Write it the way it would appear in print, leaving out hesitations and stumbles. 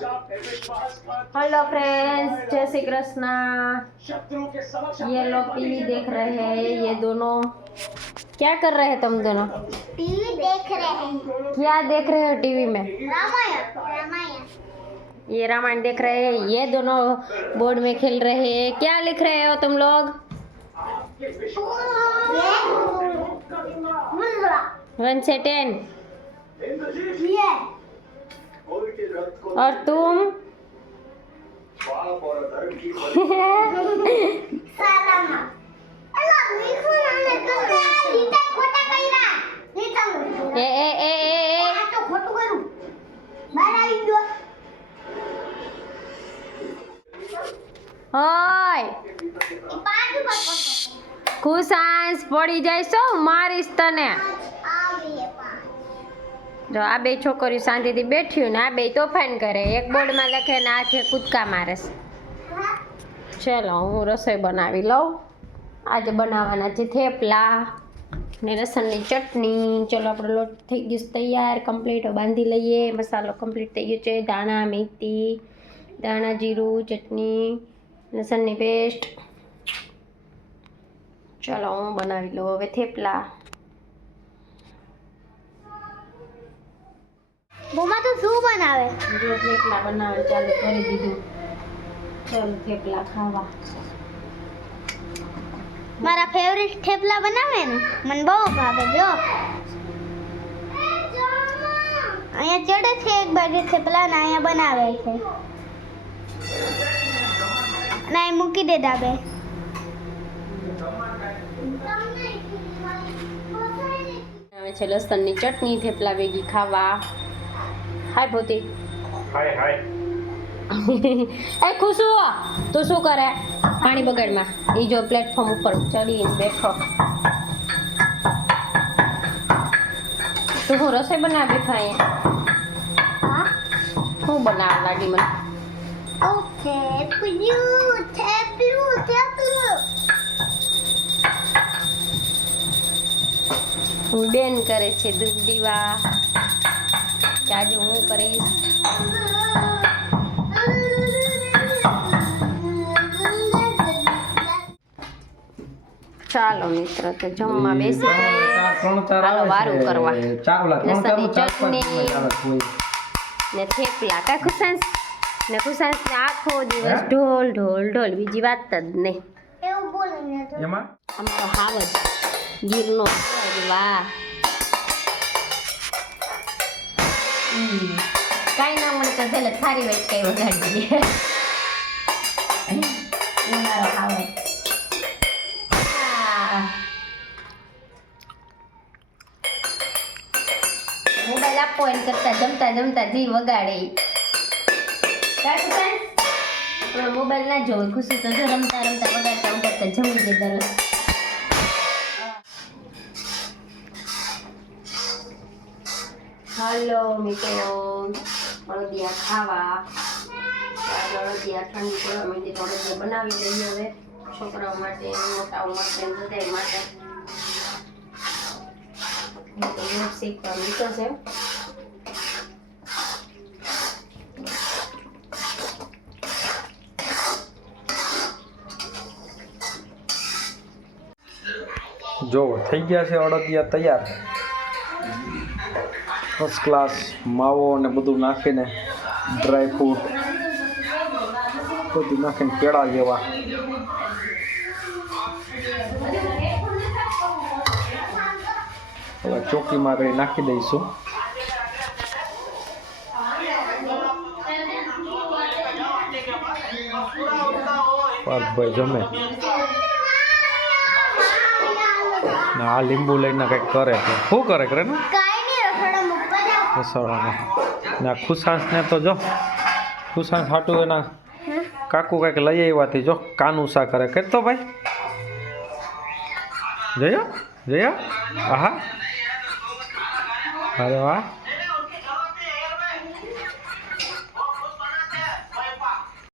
Hello friends, जय श्री कृष्णा। ये लोग टीवी देख रहे हैं। ये दोनों क्या कर रहे हैं? तुम दोनों टीवी देख रहे हैं। क्या देख रहे हो टीवी में? रामायण। ये रामायण देख रहे हैं। ये दोनों बोर्ड में खेल रहे हैं। क्या लिख रहे हो तुम लोग? 1 से 10। और तुम? ખુશાંશ પડી જઈશો, મારીશ તને। જો આ બે છોકરીઓ શાંતિથી બેઠી ને આ બે તોફાન કરે, એક બોર્ડમાં લખે ને આખે કૂદકા મારે છે। ચલો હું રસોઈ બનાવી લઉં। આજે બનાવવાના છે થેપલા ને લસણની ચટણી। ચલો આપણો લોટ થઈ ગયો તૈયાર, કમ્પ્લીટ બાંધી લઈએ। મસાલો કમ્પ્લીટ થઈ ગયો છે। ધાણા, મેથી, ધાણા, જીરું, ચટણી, લસણની પેસ્ટ। ચલો હું બનાવી લઉં હવે થેપલા। મમ્મા તો શું બનાવે? જો થેપલા બનાવે ચાલુ કરી દીધું। ચલો થેપલા ખાવા। મારા ફેવરિટ થેપલા બનાવે ને, મને બહુ ભાવે। જો અહીંયા ચડે છે એક બાજુ થેપલા ને અહીંયા બનાવે છે અને અહીં મૂકી દે ડાબે। આવે છે લસણની ચટણી થેપલા ભેગી ખાવા। હાય ભૂતી, હાય હાય। એ ખુશુ તું શું કરે? પાણી બગાડમાં એ જો પ્લેટફોર્મ ઉપર ચડીને બેઠો। તું હું રસોઈ બનાવી બેઠો અહીંયા? હું બનાવવા લાગી મને? ઓકે થેપલું થેપલું થેપલું। હું બેન કરે છે દૂધ દીવા કે આજે હું કરીશ। ચાલો મિત્ર તો જમવા બેસી જઈએ। હાલો વારું કરવા। લસણની ચટણી ને થેપલા કા ખુશાંશ ને આખો દિવસ ઢોલ ઢોલ ઢોલ, બીજી વાત જ નહીં। એવું બોલીને તો એમાં અમારો હાવજ ગીરનો વાહ। કાંઈ ના મળે તો ચાલે થારી વેચ કઈ વગાડી દઈએ। અમારો હાવજ મોબાઈલ આપો એમ કરતા જમતા જમતા જી વગાડે। મોબાઈલ ના જોવે, ખુશી તો જો રમતા રમતા વગાડતા વગાડતા જમી દે દરરોજ। હાલો મિત્રો અળદિયા ખાવા। અળદિયા ઠંડી કરવા માંડી તો અળદિયા બનાવી લઈએ હવે, છોકરાઓ માટે, મોટાઓ માટે, બધા માટે। શીખવા મીઠો છે। જો થઈ ગયા છે અડદિયા તૈયાર, ફર્સ્ટ ક્લાસ માવો ને બધું નાખીને, ડ્રાય ફ્રૂટ બધું નાખીને પેડા જેવા। હવે ચોકીમાં આગળ નાખી દઈશું। પાર્થભાઈ જમે ને આ લીંબુ લઈને કંઈક કરે છે। શું કરે કરે ને રસોડામાં ને આ ખુશાંશને તો જો, ખુશાંશ હાટું એના કાકુ કંઈક લઈ આવ્યાથી જો કાનુસા કરે। કરતો ભાઈ જયા જયા, આહા, અરે વાહ।